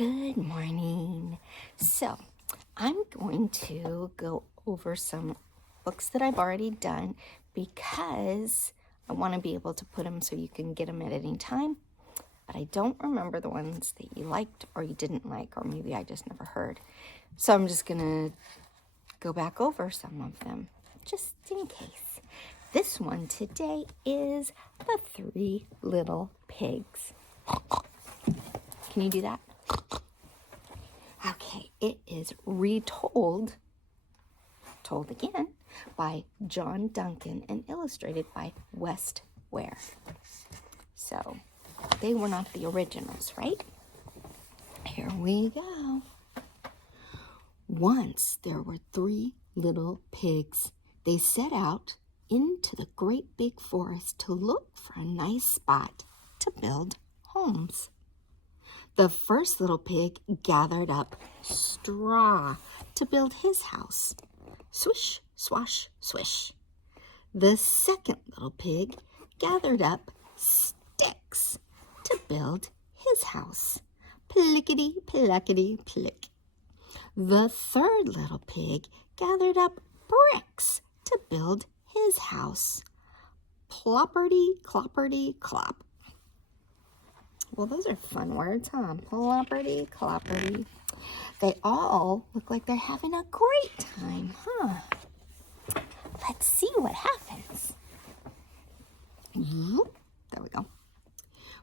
Good morning. So, I'm going to go over some books that I've already done because I want to be able to put them so you can get them at any time. But I don't remember the ones that you liked or you didn't like, or maybe I just never heard. So, I'm just going to go back over some of them just in case. This one today is The Three Little Pigs. Can you do that? Okay, it is retold, told again, by John Duncan and illustrated by West Ware. So, they were not the originals, right? Here we go. Once there were three little pigs. They set out into the great big forest to look for a nice spot to build homes. The first little pig gathered up straw to build his house. Swish, swash, swish. The second little pig gathered up sticks to build his house. Plickety, pluckety, plick. The third little pig gathered up bricks to build his house. Plopperty, clopperty, clop. Well, those are fun words, huh? Plopperty, clopperty. They all look like they're having a great time, huh? Let's see what happens. There we go.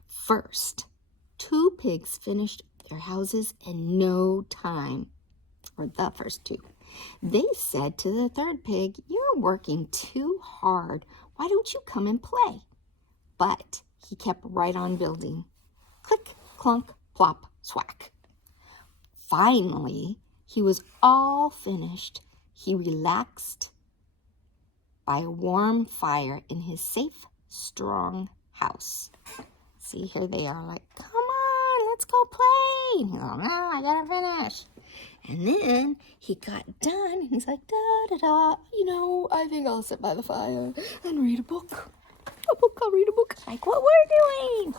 First, two pigs finished their houses in no time. Or the first two. They said to the third pig, "You're working too hard. Why don't you come and play?" But he kept right on building. Click, clunk, plop, swack. Finally, he was all finished. He relaxed by a warm fire in his safe, strong house. See, here they are like, "Come on, let's go play." And he's like, "No, I gotta finish." And then he got done, and he's like, "Da-da-da, I think I'll sit by the fire and read a book. I'll read a book, like what we're doing."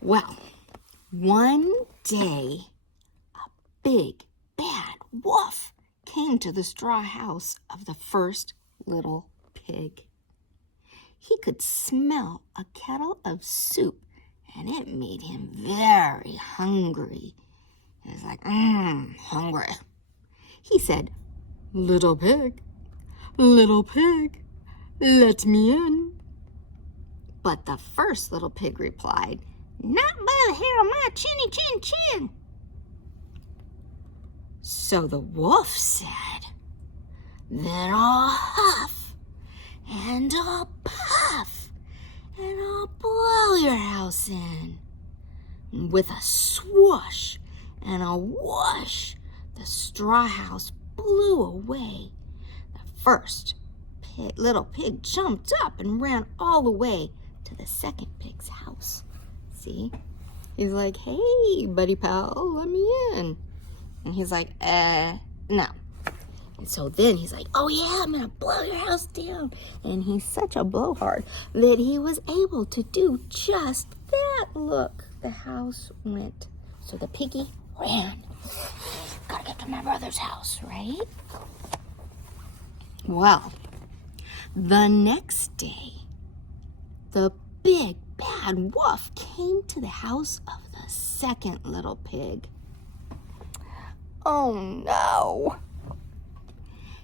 Well, one day, a big, bad wolf came to the straw house of the first little pig. He could smell a kettle of soup, and it made him very hungry. He was like, hungry. He said, little pig, let me in." But the first little pig replied, "Not by the hair of my chinny chin chin." So the wolf said, "Then I'll huff, and I'll puff, and I'll blow your house in." And with a swoosh and a whoosh, the straw house blew away. The first little pig jumped up and ran all the way to the second pig's house. See? He's like, "Hey, buddy pal, let me in." And he's like, no. And so then he's like, "Oh yeah, I'm gonna blow your house down." And he's such a blowhard that he was able to do just that. Look, the house went. So the piggy ran. Gotta get to my brother's house, right? Well, the next day, the big bad wolf came to the house of the second little pig. Oh no!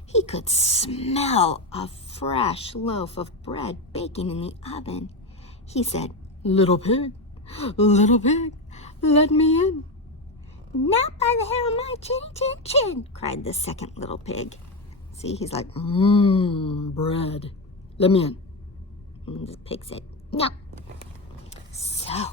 He could smell a fresh loaf of bread baking in the oven. He said, little pig, let me in." "Not by the hair of my chinny chin chin," cried the second little pig. See, he's like, bread, let me in." And the pig said, "No." So,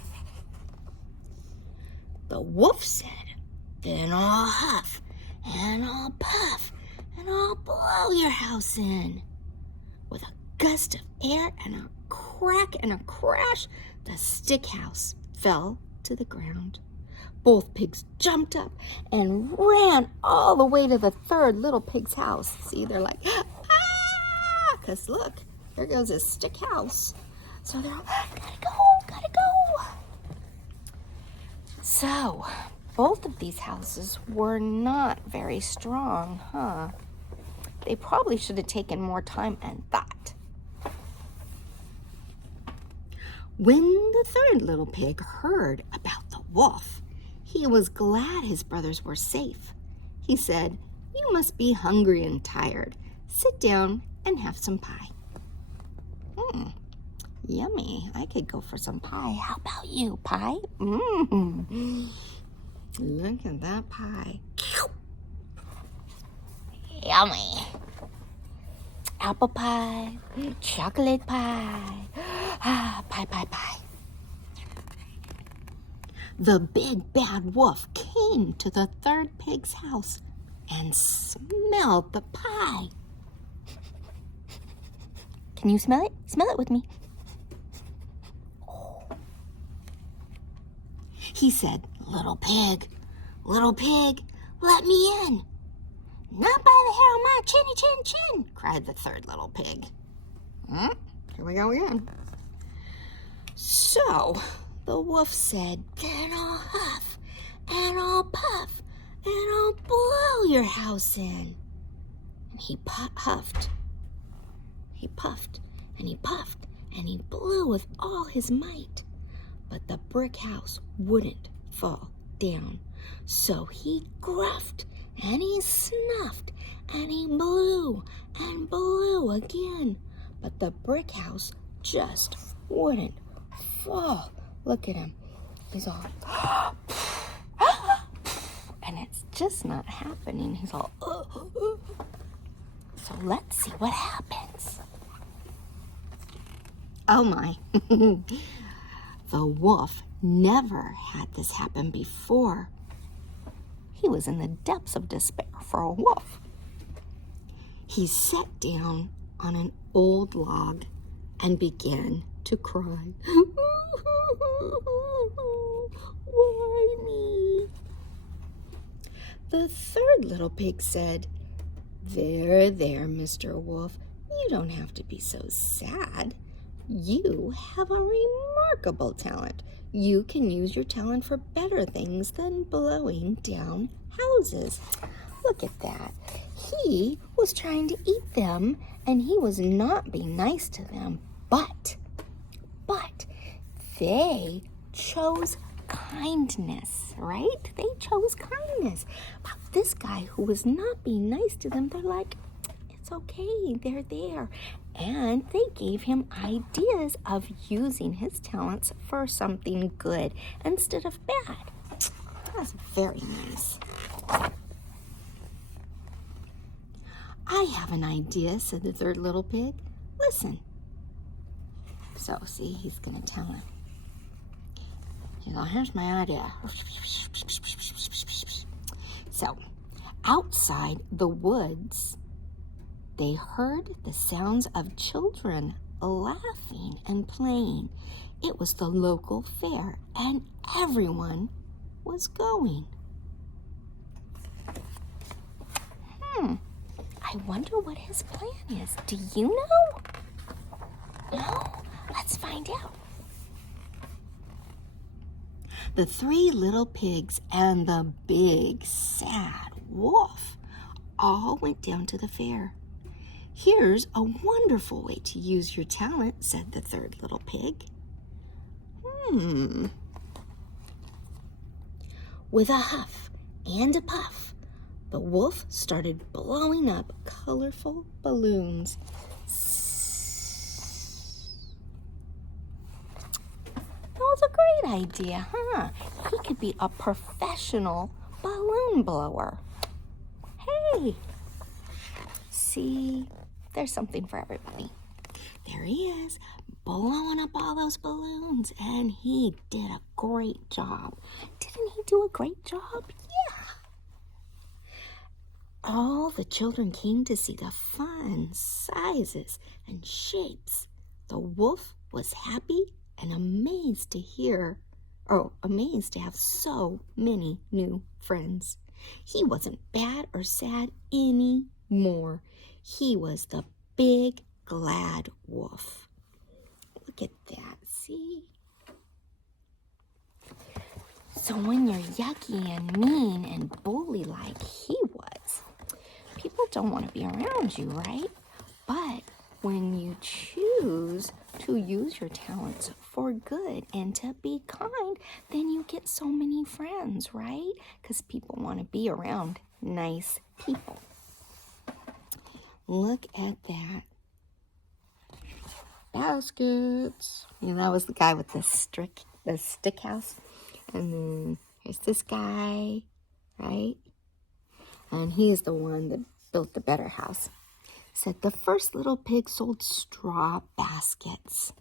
the wolf said, "Then I'll huff, and I'll puff, and I'll blow your house in." With a gust of air and a crack and a crash, the stick house fell to the ground. Both pigs jumped up and ran all the way to the third little pig's house. See, they're like, "Ah!" Because look, there goes his stick house. So they're all, gotta go. So, both of these houses were not very strong, huh? They probably should have taken more time and thought. When the third little pig heard about the wolf, he was glad his brothers were safe. He said, "You must be hungry and tired. Sit down and have some pie." Yummy. I could go for some pie. How about you, pie? Look at that pie. Yummy. Apple pie, chocolate pie. Pie, pie, pie. The big bad wolf came to the third pig's house and smelled the pie. Can you smell it? Smell it with me. Oh. He said, little pig, let me in." "Not by the hair of my chinny chin chin," cried the third little pig. Here we go again. So the wolf said, "Then I'll huff, and I'll puff, and I'll blow your house in." And he huffed. He puffed, and he puffed, and he blew with all his might. But the brick house wouldn't fall down. So he gruffed, and he snuffed, and he blew and blew again. But the brick house just wouldn't fall. Look at him. He's all, and it's just not happening. He's all, So let's see what happens. Oh my. The wolf never had this happen before. He was in the depths of despair for a wolf. He sat down on an old log and began to cry. Why me? The third little pig said, There, Mr. Wolf, you don't have to be so sad. You have a remarkable talent. You can use your talent for better things than blowing down houses. Look at that. He was trying to eat them, and he was not being nice to them. But they chose kindness, right? They chose kindness. But this guy who was not being nice to them, they're like, it's okay, they're there. And they gave him ideas of using his talents for something good instead of bad. That's very nice. I have an idea, said the third little pig. Listen. So, see, he's going to tell him. Here's my idea. So, outside the woods, they heard the sounds of children laughing and playing. It was the local fair, and everyone was going. I wonder what his plan is. Do you know? No? Let's find out. The three little pigs and the big sad wolf all went down to the fair. Here's a wonderful way to use your talent, said the third little pig. With a huff and a puff, the wolf started blowing up colorful balloons. That was a great idea, huh? He could be a professional balloon blower. Hey! See? There's something for everybody. There he is, blowing up all those balloons, and he did a great job. Didn't he do a great job? Yeah. All the children came to see the fun sizes and shapes. The wolf was happy and amazed to have so many new friends. He wasn't bad or sad anymore. He was the big, glad wolf. Look at that, see? So when you're yucky and mean and bully like he was, people don't want to be around you, right? But when you choose to use your talents for good and to be kind, then you get so many friends, right? Because people want to be around nice people. Look at that. Baskets. That was the guy with the stick house. And then here's this guy, right? And he's the one that built the better house. Said the first little pig sold straw baskets.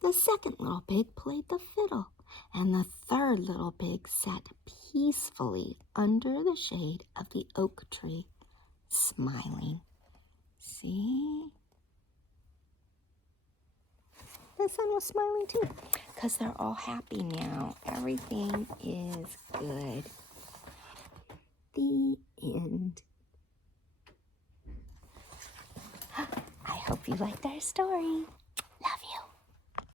The second little pig played the fiddle. And the third little pig sat peacefully under the shade of the oak tree, smiling. See? The sun was smiling too, because they're all happy now. Everything is good. The end. I hope you liked our story.